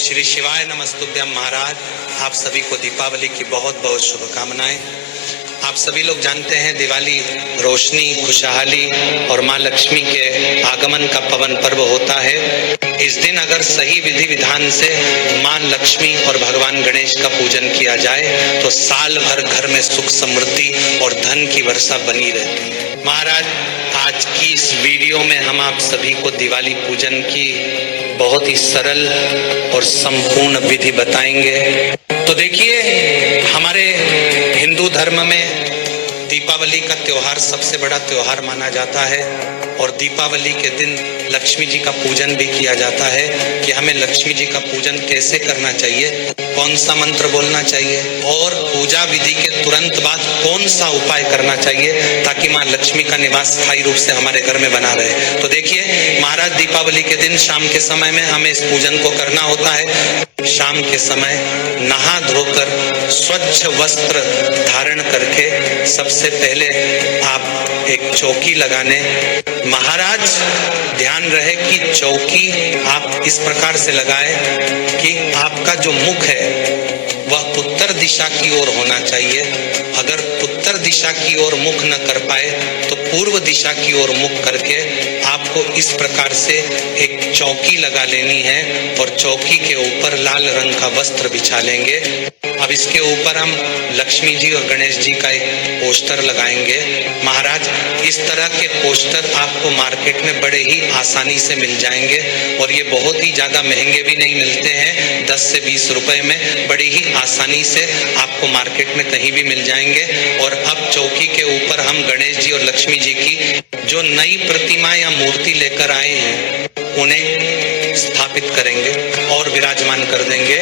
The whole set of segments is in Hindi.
श्री शिवाय नमस्तुभ्यम। महाराज, आप सभी को दीपावली की बहुत बहुत शुभकामनाएं। आप सभी लोग जानते हैं दिवाली रोशनी, खुशहाली और माँ लक्ष्मी के आगमन का पवन पर्व होता है। इस दिन अगर सही विधि विधान से माँ लक्ष्मी और भगवान गणेश का पूजन किया जाए तो साल भर घर में सुख समृद्धि और धन की वर्षा बनी रहती है। महाराज, आज की इस वीडियो में हम आप सभी को दिवाली पूजन की बहुत ही सरल और संपूर्ण विधि बताएंगे। तो देखिए, हमारे हिंदू धर्म में दीपावली का त्योहार सबसे बड़ा त्योहार माना जाता है और दीपावली के दिन लक्ष्मी जी का पूजन भी किया जाता है कि हमें लक्ष्मी जी का पूजन कैसे करना चाहिए, कौन सा मंत्र बोलना चाहिए और पूजा विधि के तुरंत बाद कौन सा उपाय करना चाहिए ताकि माँ लक्ष्मी का निवास स्थायी रूप से हमारे घर में बना रहे। तो देखिए महाराज, दीपावली के दिन शाम के समय में हमें इस पूजन को करना होता है। शाम के समय नहा धोकर स्वच्छ वस्त्र धारण करके सबसे पहले आप एक चौकी लगाने। महाराज, ध्यान रहे कि चौकी आप इस प्रकार से लगाएं कि आपका जो मुख है वह उत्तर दिशा की ओर होना चाहिए। अगर उत्तर दिशा की ओर मुख न कर पाए तो पूर्व दिशा की ओर मुख करके आपको इस प्रकार से एक चौकी लगा लेनी है और चौकी के ऊपर लाल रंग का वस्त्र बिछा लेंगे। अब इसके ऊपर हम लक्ष्मी जी और गणेश जी का एक पोस्टर लगाएंगे। महाराज, इस तरह के पोस्टर आपको मार्केट में बड़े ही आसानी से मिल जाएंगे और ये बहुत ही ज्यादा महंगे भी नहीं मिलते हैं। 10 से 20 रुपए में बड़ी ही आसानी से आपको मार्केट में कहीं भी मिल जाएंगे। और अब चौकी के ऊपर हम गणेश जी और लक्ष्मी जी की जो नई प्रतिमा या मूर्ति लेकर आए हैं उन्हें स्थापित करेंगे और विराजमान कर देंगे।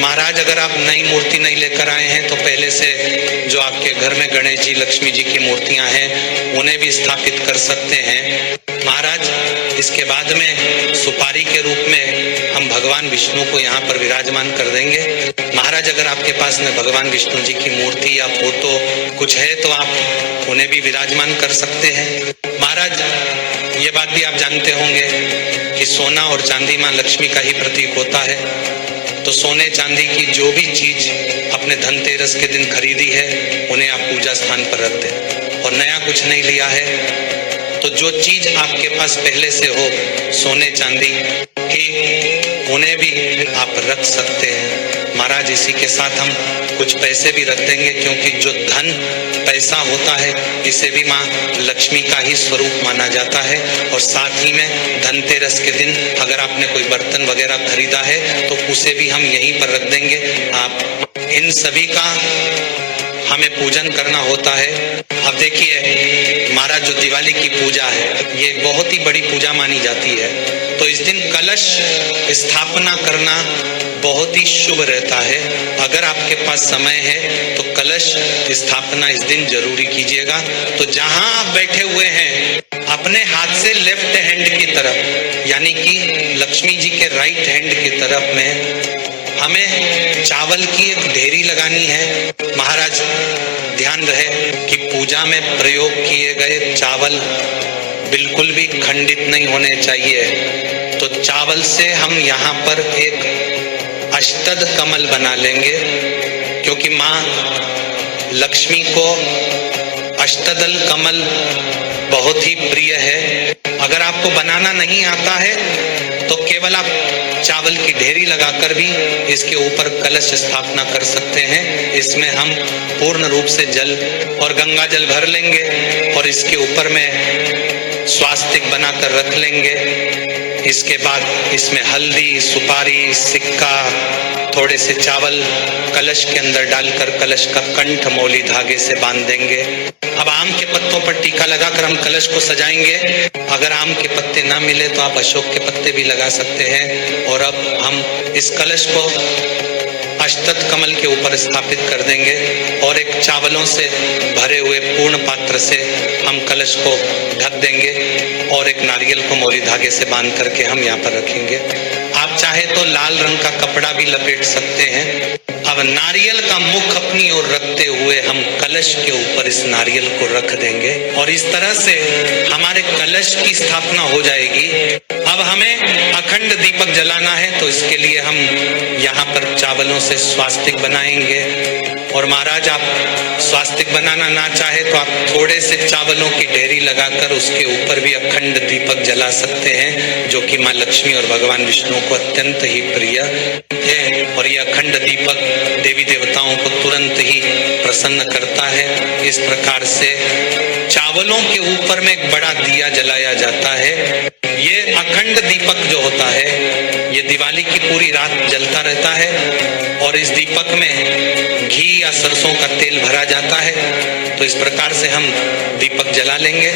महाराज, अगर आप नई मूर्ति नहीं लेकर आए हैं तो पहले से जो आपके घर में गणेश जी लक्ष्मी जी की मूर्तियां हैं उन्हें भी स्थापित कर सकते हैं। महाराज, इसके बाद में सुपारी के रूप में हम भगवान विष्णु को यहाँ पर विराजमान कर देंगे। महाराज, अगर आपके पास में भगवान विष्णु जी की मूर्ति या फोटो कुछ है तो आप उन्हें भी विराजमान कर सकते हैं। महाराज, ये बात भी आप जानते होंगे कि सोना और चांदी माँ लक्ष्मी का ही प्रतीक होता है। तो सोने चांदी की जो भी चीज अपने धनतेरस के दिन खरीदी है उन्हें आप पूजा स्थान पर रख दें। और नया कुछ नहीं लिया है तो जो चीज आपके पास पहले से हो सोने चांदी की उन्हें भी आप रख सकते हैं। महाराज, इसी के साथ हम कुछ पैसे भी रख देंगे क्योंकि जो धन पैसा होता है इसे भी माँ लक्ष्मी का ही स्वरूप माना जाता है। और साथ ही में धनतेरस के दिन अगर आपने कोई बर्तन वगैरह खरीदा है तो उसे भी हम यहीं पर रख देंगे। आप इन सभी का हमें पूजन करना होता है। अब देखिए महाराज, जो दिवाली की पूजा है ये बहुत ही बड़ी पूजा मानी जाती है। तो इस दिन कलश स्थापना करना बहुत ही शुभ रहता है। अगर आपके पास समय है तो कलश स्थापना इस दिन जरूरी कीजिएगा। तो जहां आप बैठे हुए हैं अपने हाथ से लेफ्ट हैंड की तरफ यानी कि लक्ष्मी जी के राइट हैंड की तरफ में हमें चावल की एक ढेरी लगानी है। महाराज, ध्यान रहे कि पूजा में प्रयोग किए गए चावल बिल्कुल भी खंडित नहीं होने चाहिए। तो चावल से हम यहाँ पर एक अष्टद कमल बना लेंगे क्योंकि माँ लक्ष्मी को अष्टदल कमल बहुत ही प्रिय है। अगर आपको बनाना नहीं आता है तो केवल आप चावल की ढेरी लगाकर भी इसके ऊपर कलश स्थापना कर सकते हैं। इसमें हम पूर्ण रूप से जल और गंगा जल भर लेंगे और इसके ऊपर में स्वास्तिक बनाकर रख लेंगे। इसके बाद इसमें हल्दी, सुपारी, सिक्का, थोड़े से चावल कलश के अंदर डालकर कलश का कंठ मौली धागे से बांध देंगे। अब आम के पत्तों पर टीका लगाकर हम कलश को सजाएंगे। अगर आम के पत्ते ना मिले तो आप अशोक के पत्ते भी लगा सकते हैं। और अब हम इस कलश को अष्टद कमल के ऊपर स्थापित कर देंगे और एक चावलों से भरे हुए पूर्ण पात्र से हम कलश को ढक देंगे और एक नारियल को मौली धागे से बांध करके हम यहाँ पर रखेंगे। आप चाहे तो लाल रंग का कपड़ा भी लपेट सकते हैं। अब नारियल का मुख अपनी ओर रखते हुए हम कलश के ऊपर इस नारियल को रख देंगे और इस तरह से हमारे कलश की स्थापना हो जाएगी। अब हमें अखंड दीपक जलाना है, तो इसके लिए हम यहाँ पर चावलों से स्वास्तिक बनाएंगे। और महाराज आप स्वास्तिक बनाना ना चाहे तो आप थोड़े से चावलों की ढेरी लगाकर उसके ऊपर भी अखंड दीपक जला सकते हैं, जो कि माँ लक्ष्मी और भगवान विष्णु को अत्यंत ही प्रिय है। और ये अखंड दीपक देवी देवताओं को तुरंत ही प्रसन्न करता है। इस प्रकार से चावलों के ऊपर में एक बड़ा दिया जलाया जाता है। ये अखंड दीपक जो होता है ये दिवाली की पूरी रात जलता रहता है और इस दीपक में घी या सरसों का तेल भरा जाता है। तो इस प्रकार से हम दीपक जला लेंगे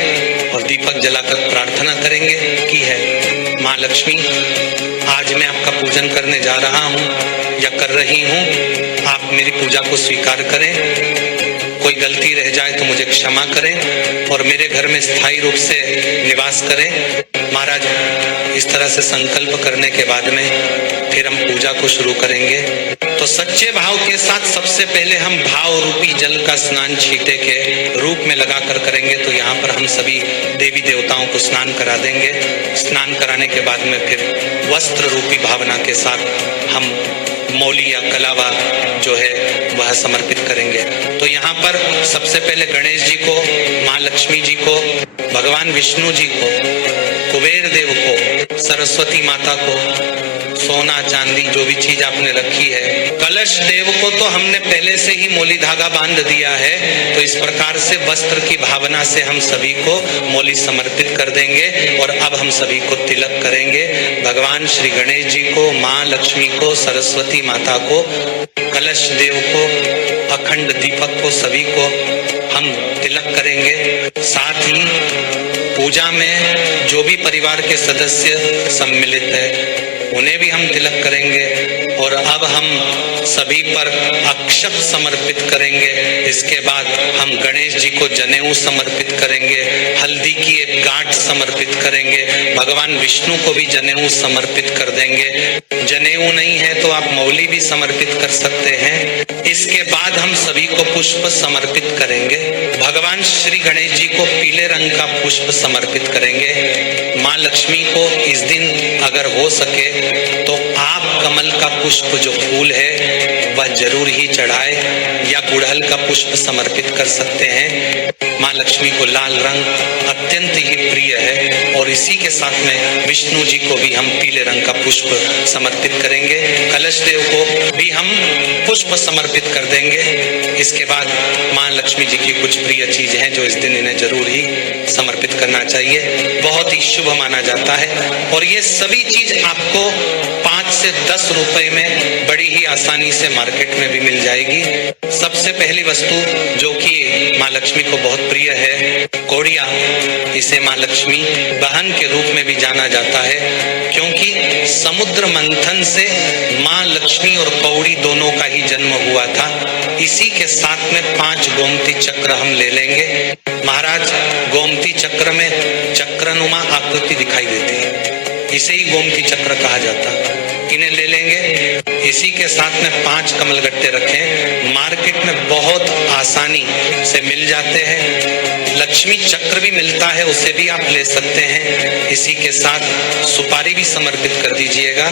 और दीपक जलाकर प्रार्थना करेंगे कि है माँ लक्ष्मी, आज मैं आपका पूजन करने जा रहा हूँ या कर रही हूँ, आप मेरी पूजा को स्वीकार करें। कोई गलती रह जाए तो मुझे क्षमा करें और मेरे घर में स्थायी रूप से निवास करें। महाराज इस तरह से संकल्प करने के बाद में फिर हम पूजा को शुरू करेंगे। तो सच्चे भाव के साथ सबसे पहले हम भाव रूपी जल का स्नान छींटे के रूप में लगाकर करेंगे। तो यहाँ पर हम सभी देवी देवताओं को स्नान करा देंगे। स्नान कराने के बाद में फिर वस्त्र रूपी भावना के साथ हम मौली या कलावा जो है वह समर्पित करेंगे। तो यहाँ पर सबसे पहले गणेश जी को, माँ लक्ष्मी जी को, भगवान विष्णु जी को, कुबेर देव को, सरस्वती माता को, सोना चांदी जो भी चीज आपने रखी है, कलश देव को तो हमने पहले से ही मौली धागा बांध दिया है। तो इस प्रकार से वस्त्र की भावना से हम सभी को मौली समर्पित कर देंगे और अब हम सभी को तिलक करेंगे। भगवान श्री गणेश जी को, माँ लक्ष्मी को, सरस्वती माता को, कलश देव को, अखंड दीपक को, सभी को हम तिलक करेंगे। साथ ही पूजा में जो भी परिवार के सदस्य सम्मिलित है उन्हें भी हम तिलक करेंगे। और अब हम सभी पर अक्षत समर्पित करेंगे। इसके बाद हम गणेश जी को जनेऊ समर्पित करेंगे, हल्दी की एक गांठ समर्पित करेंगे, भगवान विष्णु को भी जनेऊ समर्पित कर देंगे। जनेऊ नहीं है तो आप मौली भी समर्पित कर सकते हैं। इसके बाद हम सभी को पुष्प समर्पित करेंगे। भगवान श्री गणेश जी को पीले रंग का पुष्प समर्पित करेंगे। माँ लक्ष्मी को इस दिन अगर हो सके तो आप कमल का पुष्प जो फूल है वह जरूर ही चढ़ाए या गुड़हल का पुष्प समर्पित कर सकते हैं। माँ लक्ष्मी को लाल रंग अत्यंत ही प्रिय है और इसी के साथ में विष्णु जी को भी हम पीले रंग का पुष्प समर्पित करेंगे। कलश देव को भी हम पुष्प समर्पित कर देंगे। इसके बाद माँ लक्ष्मी जी की कुछ प्रिय चीज हैं जो इस दिन इन्हें जरूर ही समर्पित करना चाहिए। बहुत ही शुभ माना जाता है और ये सभी चीज आपको 5 से 10 रुपए में बड़ी ही आसानी से मार्केट में भी मिल जाएगी। सबसे पहली वस्तु जो कि माँ लक्ष्मी को बहुत प्रिय है, कौड़िया। इसे माँ लक्ष्मी बहन के रूप में भी जाना जाता है क्योंकि समुद्र मंथन से माँ लक्ष्मी और कौड़ी दोनों का ही जन्म हुआ था। इसी के साथ में 5 गोमती चक्र हम ले लेंगे। महाराज गोमती चक्र में चक्रनुमा आकृति दिखाई देती है, इसे ही गोमती चक्र कहा जाता है। इन्हें ले लेंगे। इसी के साथ में 5 कमलगट्टे रखें। मार्केट में बहुत आसानी से मिल जाते हैं। लक्ष्मी चक्र भी मिलता है, उसे भी आप ले सकते हैं। इसी के साथ सुपारी भी समर्पित कर दीजिएगा।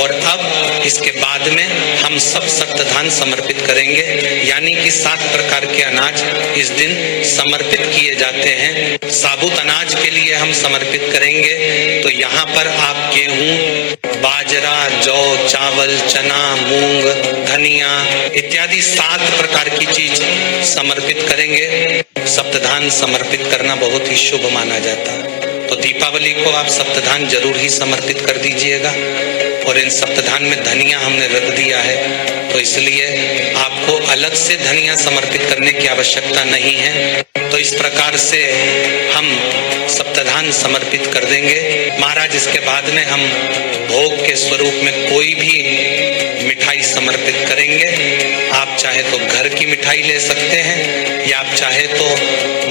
और अब इसके बाद में हम सब सप्तधान समर्पित करेंगे, यानी कि 7 प्रकार के अनाज इस दिन समर्पित किए जाते हैं। साबुत अनाज के लिए हम समर्पित करेंगे। तो यहाँ पर आप गेहूं, बाजरा, जौ, चावल, चना, मूंग, धनिया इत्यादि 7 प्रकार की चीज समर्पित करेंगे। सप्तधान समर्पित करना बहुत ही शुभ माना जाता है। तो दीपावली को आप सप्तधान जरूर ही समर्पित कर दीजिएगा। और इन सप्तधान में धनिया हमने रख दिया है तो इसलिए आपको अलग से धनिया समर्पित करने की आवश्यकता नहीं है। तो इस प्रकार से हम सप्तधान समर्पित कर देंगे। महाराज इसके बाद में हम भोग के स्वरूप में कोई भी मिठाई समर्पित करेंगे। आप चाहे तो घर की मिठाई ले सकते हैं या आप चाहे तो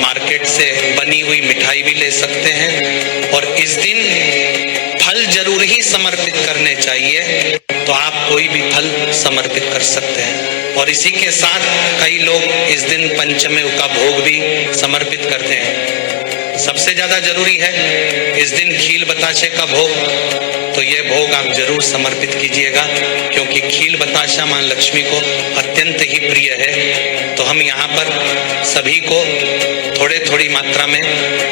मार्केट से बनी हुई मिठाई भी ले सकते हैं। और इस दिन फल जरूर ही समर्पित करने चाहिए, तो आप कोई भी फल समर्पित कर सकते हैं। और इसी के साथ कई लोग इस दिन पंचमेव का भोग भी समर्पित करते हैं। सबसे ज्यादा जरूरी है इस दिन खील बताशे का भोग, तो ये भोग आप जरूर समर्पित कीजिएगा, क्योंकि खील बताशा मां लक्ष्मी को अत्यंत ही प्रिय है। तो हम यहाँ पर सभी को थोड़े थोड़ी मात्रा में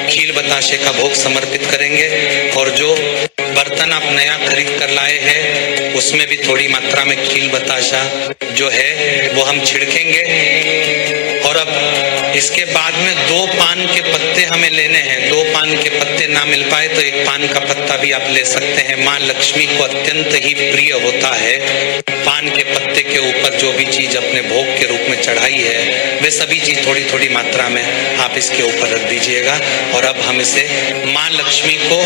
खील बताशे का भोग समर्पित करेंगे, और जो बर्तन आप नया खरीद कर लाए हैं उसमें भी थोड़ी मात्रा में खील बताशा जो है वो हम छिड़केंगे। और अब इसके बाद में 2 पान के पत्ते हमें लेने हैं। 2 पान के पत्ते ना मिल पाए तो 1 पान का पत्ता भी आप ले सकते हैं। माँ लक्ष्मी को अत्यंत ही प्रिय होता है पान के पत्ते के ऊपर जो भी चीज अपने भोग के रूप में चढ़ाई है वे सभी चीज थोड़ी थोड़ी मात्रा में आप इसके ऊपर रख दीजिएगा। और अब हम इसे माँ लक्ष्मी को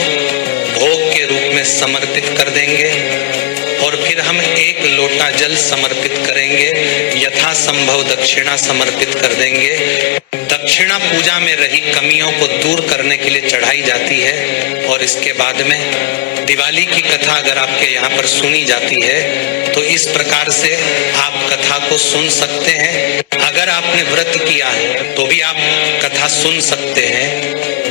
भोग के रूप में समर्पित कर देंगे, और फिर हम 1 लोटा जल समर्पित करेंगे, यथा संभव दक्षिणा समर्पित कर देंगे। दक्षिणा पूजा में रही कमियों को दूर करने के लिए चढ़ाई जाती है। और इसके बाद में दिवाली की कथा अगर आपके यहाँ पर सुनी जाती है तो इस प्रकार से आप कथा को सुन सकते हैं। अगर आपने व्रत किया है तो भी आप कथा सुन सकते हैं,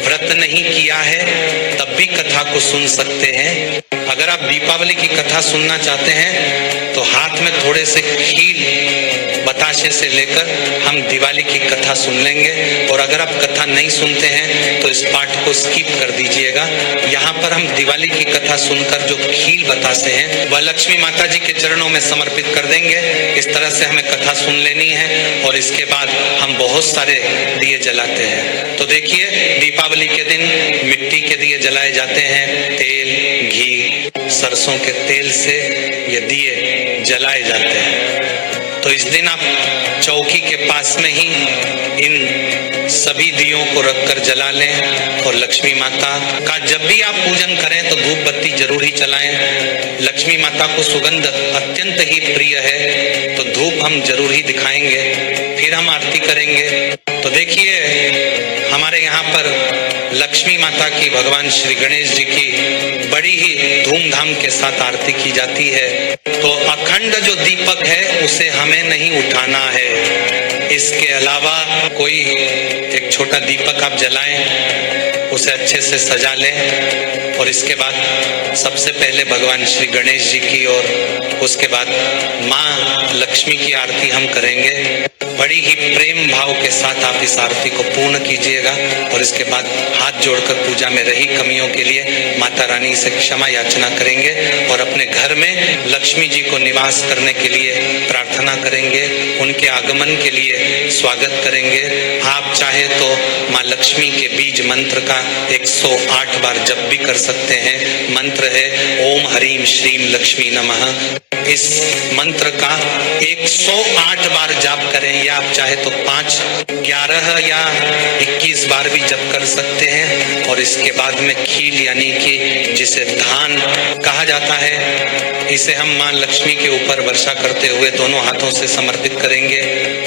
व्रत नहीं किया है तब भी कथा को सुन सकते हैं। अगर आप दीपावली की कथा सुनना चाहते हैं तो हाथ में थोड़े से खील बताशे से लेकर हम दिवाली की कथा सुन लेंगे। और अगर आप कथा नहीं सुनते हैं तो इस पाठ को स्किप कर दीजिएगा। यहाँ पर हम दिवाली की कथा सुनकर जो खील बतासे हैं वह लक्ष्मी माता जी के चरणों में समर्पित कर देंगे। इस तरह से हमें कथा सुन लेनी है, और इसके बाद हम बहुत सारे दिए जलाते हैं। तो देखिए, दीपावली के दिन मिट्टी के दिए जलाए जाते हैं, तेल घी सरसों के तेल से ये दिए जलाए जाते हैं। तो इस दिन आप चौकी के पास में ही इन सभी दियों को रखकर जला लें। और लक्ष्मी माता का जब भी आप पूजन करें तो धूप बत्ती जरूर ही जलाएं। लक्ष्मी माता को सुगंध अत्यंत ही प्रिय है, तो धूप हम जरूर ही दिखाएंगे। फिर हम आरती करेंगे। तो देखिए, हमारे यहाँ पर लक्ष्मी माता की, भगवान श्री गणेश जी की बड़ी ही धूमधाम के साथ आरती की जाती है। तो अखंड जो दीपक है उसे हमें नहीं उठाना है, इसके अलावा कोई एक छोटा दीपक आप जलाएं, उसे अच्छे से सजा लें। और इसके बाद सबसे पहले भगवान श्री गणेश जी की और उसके बाद माँ लक्ष्मी की आरती हम करेंगे। बड़ी ही प्रेम भाव के साथ आप इस आरती को पूर्ण कीजिएगा। और इसके बाद हाथ जोड़कर पूजा में रही कमियों के लिए माता रानी से क्षमा याचना करेंगे, और अपने घर में लक्ष्मी जी को निवास करने के लिए प्रार्थना करेंगे, उनके आगमन के लिए स्वागत करेंगे। आप चाहे तो माँ लक्ष्मी के बीज मंत्र का 108 बार जप भी कर सकते हैं। मंत्र है ओम हरीम श्रीम लक्ष्मी नमः। इस मंत्र का 108 बार जाप करें, या आप चाहे तो 5, 11 या 21 बार भी जप कर सकते हैं। और इसके बाद में खील यानी कि जिसे धान कहा जाता है, इसे हम मां लक्ष्मी के ऊपर वर्षा करते हुए दोनों हाथों से समर्पित करेंगे।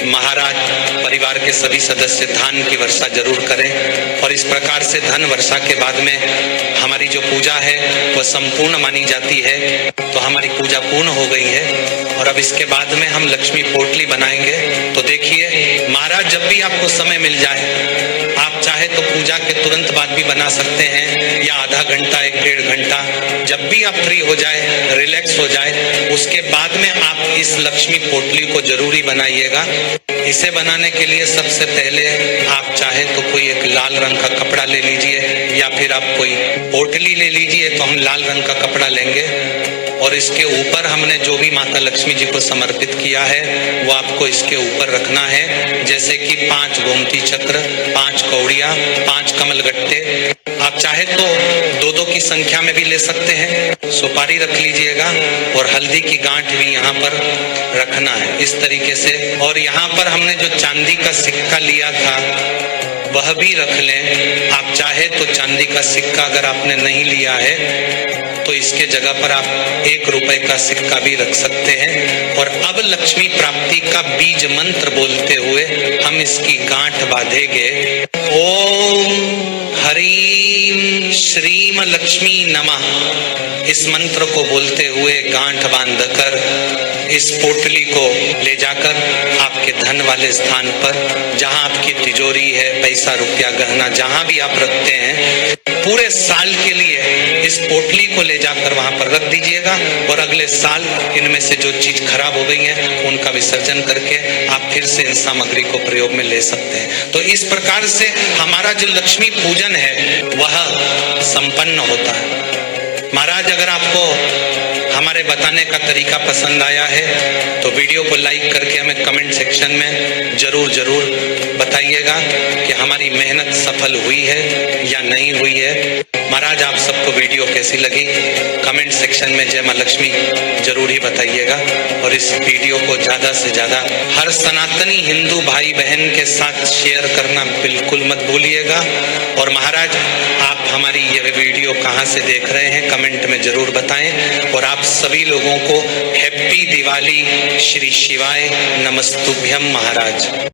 महाराज परिवार के सभी सदस्य धान की वर्षा जरूर करें। और इस प्रकार से धन वर्षा के बाद में हमारी जो पूजा है वह संपूर्ण मानी जाती है। तो हमारी पूजा पूर्ण हो गई है। और अब इसके बाद में हम लक्ष्मी पोटली बनाएंगे। तो देखिए महाराज, जब भी आपको समय मिल जाए, आप चाहे तो पूजा के तुरंत बाद भी बना सकते हैं, या आधा घंटा 1-1.5 घंटा, जब भी आप फ्री हो जाए, रिलैक्स हो जाए, उसके बाद में आप इस लक्ष्मी पोटली को जरूरी बनाइएगा। इसे बनाने के लिए सबसे पहले आप चाहे तो कोई एक लाल रंग का कपड़ा ले लीजिए, या फिर आप कोई पोटली ले लीजिए। तो हम लाल रंग का कपड़ा लेंगे, और इसके ऊपर हमने जो भी माता लक्ष्मी जी को समर्पित किया है वो आपको इसके ऊपर रखना है। जैसे कि 5 गोमती चक्र, 5 कौड़िया, 5 कमल गट्टे। आप चाहे तो 2-2 की संख्या में भी ले सकते हैं। सुपारी रख लीजिएगा, और हल्दी की गांठ भी यहाँ पर रखना है इस तरीके से। और यहाँ पर हमने जो चांदी का सिक्का लिया था वह भी रख लें। आप चाहे तो चांदी का सिक्का अगर आपने नहीं लिया है तो इसके जगह पर आप 1 रुपए का सिक्का भी रख सकते हैं। और अब लक्ष्मी प्राप्ति का बीज मंत्र बोलते हुए हम इसकी गांठ बांधेंगे। ओम हरीम श्रीम लक्ष्मी नमः। इस मंत्र को बोलते हुए गांठ बांधकर इस पोटली को ले जाकर आपके धन वाले स्थान पर, जहां आपकी तिजोरी है, पैसा रुपया गहना जहां भी आप रखते हैं, पूरे साल के लिए इस पोटली को ले जाकर वहां पर रख दीजिएगा और अगले साल इनमें से जो चीज खराब हो गई है उनका विसर्जन करके आप फिर से इन सामग्री को प्रयोग में ले सकते हैं। तो इस प्रकार से हमारा जो लक्ष्मी पूजन है वह संपन्न होता है। महाराज, अगर आपको हमारे बताने का तरीका पसंद आया है तो वीडियो को लाइक करके हमें कमेंट सेक्शन में जरूर बताइएगा कि हमारी मेहनत सफल हुई है या नहीं हुई है। महाराज, आप सबको वीडियो कैसी लगी कमेंट सेक्शन में जय मां लक्ष्मी जरूर ही बताइएगा और इस वीडियो को ज्यादा से ज्यादा हर सनातनी हिंदू भाई बहन के साथ शेयर करना बिल्कुल मत भूलिएगा। और महाराज, आप हमारी यह वीडियो कहां से देख रहे हैं कमेंट में जरूर बताएं और आप सभी लोगों को हैप्पी दिवाली, श्री शिवाय नमस्तुभ्यम महाराज।